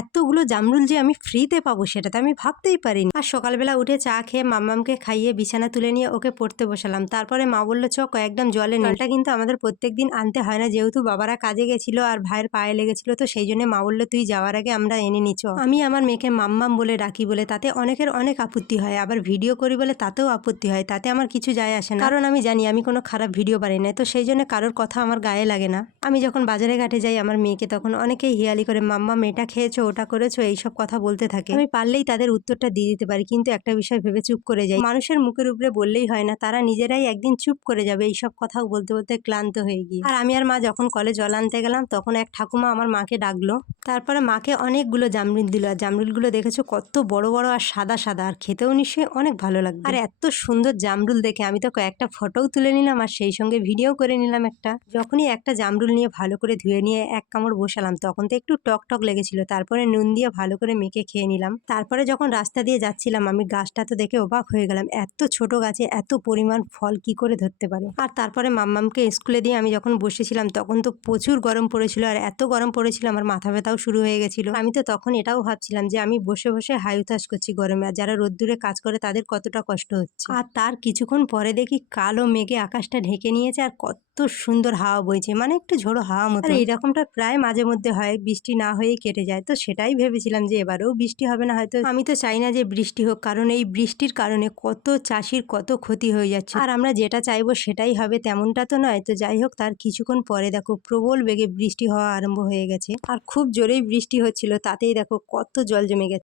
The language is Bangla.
এতগুলো জামরুল যে আমি ফ্রিতে পাবো সেটা তো আমি ভাবতেই পারিনি। আর সকালবেলা উঠে চা খেয়ে মাম্মামকে খাইয়ে বিছানা তুলে নিয়ে ওকে পড়তে বসালাম। তারপরে মা বললো চ কয়েকদাম জলে নে। জলটা কিন্তু আমাদের প্রত্যেকদিন আনতে হয় না, যেহেতু বাবারা কাজে গেছিল আর ভাইয়ের পায়ে লেগেছিল, তো সেই জন্য মা বললো তুই যাওয়ার আগে আমরা এনে নিচ। আমি আমার মেয়েকে মাম্মাম বলে ডাকি বলে তাতে অনেকের অনেক আপত্তি হয়, আবার ভিডিও করি বলে তাতেও আপত্তি হয়। তাতে আমার কিছু যায় আসে না, কারণ আমি জানি আমি কোনো খারাপ ভিডিও পারি না, তো সেই জন্য কারোর কথা আমার গায়ে লাগে না। আমি যখন বাজারে ঘাটে যাই আমার মেয়েকে তখন অনেকেই হিয়ালি করে মাম্মা মেয়েটা খেয়েছো, ওটা করেছো, এইসব কথা বলতে থাকে। আমি পারলেই তাদের উত্তরটা দিয়ে দিতে পারি, কিন্তু একটা বিষয় ভেবে চুপ করে যাই। মানুষের মুখের উপরে বললেই হয় না, তারা নিজেরাই একদিন চুপ করে যাবে এইসব কথা বলতে বলতে ক্লান্ত হয়ে গিয়ে। আর আমি আর মা যখন কলে জল আনতে গেলাম তখন এক ঠাকুমা আমার মাকে ডাকলো, তারপরে মাকে অনেকগুলো জামরুল দিল। আর জামরুলগুলো দেখেছো কত বড় বড় আর সাদা সাদা, আর খেতেও নিশ্চয়ই অনেক ভালো লাগবে। আর এত সুন্দর জামরুল দেখে আমি তো কয়েকটা ফটোও তুলে নিলাম আর সেই সঙ্গে ভিডিও করে নিলাম একটা। যখনই একটা জামরুল নিয়ে ভালো করে ধুয়ে নিয়ে এক কামড় বসালাম তখন তো একটু টক টক লেগেছিল, তারপরে নুন দিয়ে ভালো করে মেখে খেয়ে নিলাম। তারপরে যখন রাস্তা দিয়ে যাচ্ছিলাম আমি গাছটা তো দেখে অবাক হয়ে গেলাম, এত ছোট গাছে এত পরিমাণ ফল কি করে ধরতে পারে। আর তারপরে মাম্মামকে স্কুলে দিয়ে আমি যখন বসেছিলাম তখন তো প্রচুর গরম পড়েছিল, আর এত গরম পড়েছিল আমার মাথা ব্যথাও শুরু হয়ে গেছিল। আমি তো তখন এটাও ভাবছিলাম যে আমি বসে বসে হাই উতাস করছি গরমে, আর যারা রোদ্দুরে কাজ করে তাদের কতটা কষ্ট হচ্ছে। আর তার কিছুক্ষণ পরে দেখি কালো মেঘে আকাশটা ঢেকে নিয়েছে আর কত সুন্দর হাওয়া বইছে, মানে একটু ঝোড়ো হাওয়া মতো। আর এইরকমটা প্রায় মাঝে মধ্যে হয়, বৃষ্টি না হয়েই কেটে যায়। তো সেটাই ভেবেছিলাম যে এবারেও বৃষ্টি হবে না হয়তো। আমি তো চাই না যে বৃষ্টি হোক, কারণ এই বৃষ্টির কারণে কত চাষির কত ক্ষতি হয়ে যাচ্ছে, আর আমরা যেটা চাইবো সেটাই হবে তেমনটা তো নয়। তো যাই হোক, তার কিছুক্ষণ পরে দেখো প্রবল বেগে বৃষ্টি হওয়া আরম্ভ হয়ে গেছে, আর খুব জোরেই বৃষ্টি হচ্ছিল, তাতেই দেখো কত জল জমে গেছে।